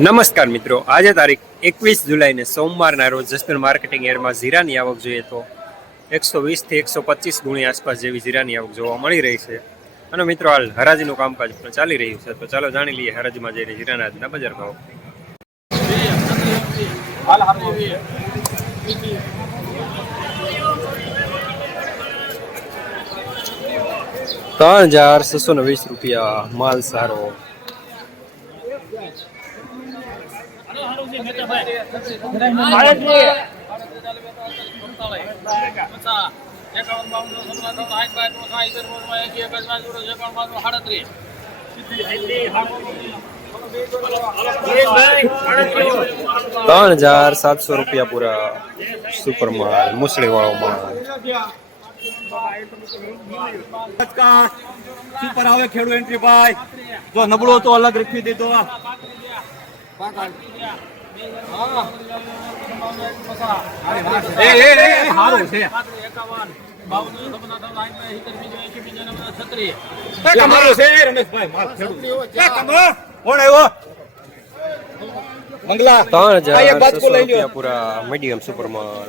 નમસ્કાર મિત્રો. આજે તારીખ એકવીસ જુલાઈને સોમવારના રોજ જસદણ માર્કેટિંગ એરમાં જીરાની આવક જોઈએ તો એકસો વીસથી એકસો પચીસ ગુણી આસપાસ જેવી જીરાની આવક જોવા મળી રહી છે. અને મિત્રો, હાલ હરાજીનું કામકાજ પણ ચાલી રહ્યું છે. તો ચાલો જાણી લઈએ હરાજીમાં જઈને જીરાના આજના બજાર ભાવ. ત્રણ હજાર છસો ને વીસ રૂપિયા માલ સારો. ત્રણ હજાર સાતસો રૂપિયા પૂરા સુપર માલ મુસળી વાળો માલ સુપર આવે ખેડૂત એન્ટ્રી ભાઈ? જો નબળો તો અલગ રખી દીધો મંગલા. ત્રણ હજાર પૂરા મીડિયમ સુપર માલ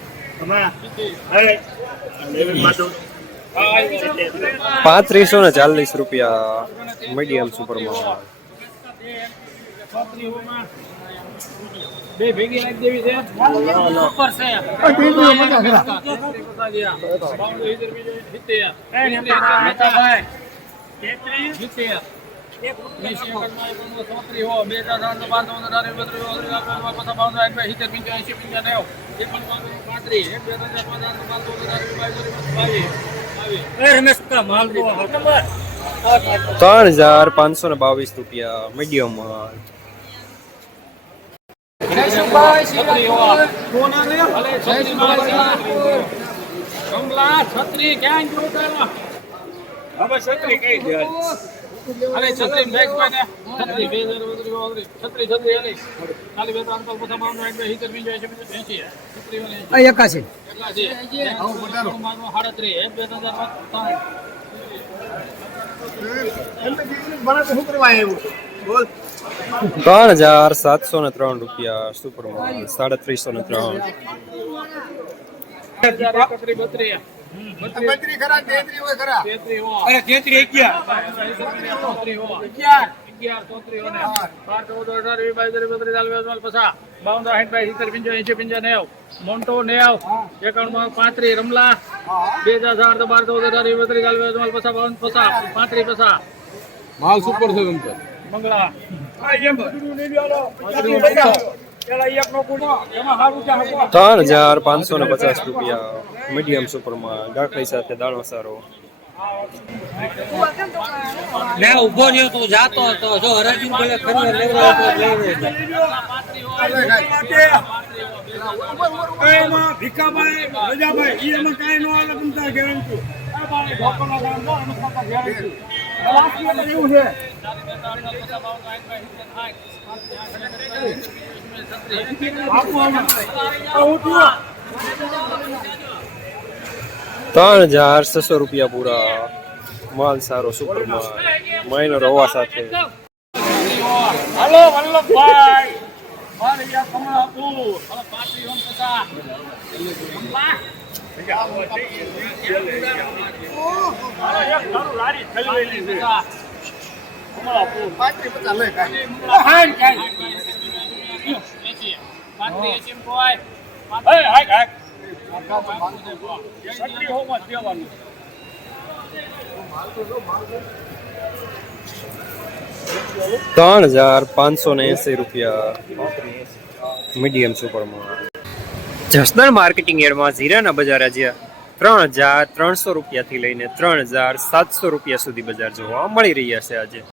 પાંત્રીસો ને ચાલીસ રૂપિયા મીડિયમ સુપર માલ બે ભેગી નાખી દેવી છે? ઉપર છે. રમેશ માલ તો ત્રણ હજાર પાંચસો ને બાવીસ રૂપિયા મીડિયમ કમલા છત્રી ક્યાં હવે છત્રી કઈ દે અરે છત્રી મેક્સ ભાઈ ને છત્રી બે હજાર બત્રીસ ઓગણત્રીસ. છત્રી છત્રી અરે ખાલી બે ત્રણ પૈસા બાવન એક બે સિત્તેર પંચોતેર એંશી પંચોતેર એંશી છત્રી વાળા એંશી. એકાશી કેટલા છે? મારું સાડત્રીસ એક બે ત્રણ ચાર પાંચ ત્રણ હજાર સાતસો ને ત્રણ રૂપિયા સુપર માલ સાડત્રીસો ને ત્રણ. ચાર એકત્રીસ બત્રીસ તેત્રીસ હો. અરે તેત્રી અગિયાર. પાંત્રીસ રમલા. બે હજાર તો બાર ચૌદ હજાર ચાલીસ બાવન પસા પાંત્રી પસા માલ સુપર છે તમતો મંગળા. ત્રણ હજાર પાંચસો ને પચાસ રૂપિયા. મીડિયમ સુપર માલ સાથે દાણો સારો મેં ઊભો રહ્યો તો જાતો હતો. જો હરાજી ભલે ખરી લેવડો તો લેવડાવો. ભીખાભાઈ રજાભાઈ ઈ એમાં કાંઈ નો આવે તમતા ગેરંટી એવું છે ત્રણ હજાર છસો રૂપિયા પૂરા માલ સારો સુપર માલ માઇનો રવા સાથે હલો વલ્લભભાઈ મારે યા કમળાપુર હલો પાંત્રીસ ઓમ પચાસ રમલા. હાલો, એક તારું લારી ઠલવેલી છે. કમળાપુર. હાય, હાય. ત્રણ હજાર પાંચસો ને એસી રૂપિયા. મીડિયમ સુપર માલ જસદણ માર્કેટિંગ એડમાં જીરાના બજાર આજે ત્રણ હજાર ત્રણસો રૂપિયાથી લઈને ત્રણ હજાર સાતસો રૂપિયા સુધી બજાર જોવા મળી રહ્યા છે આજે.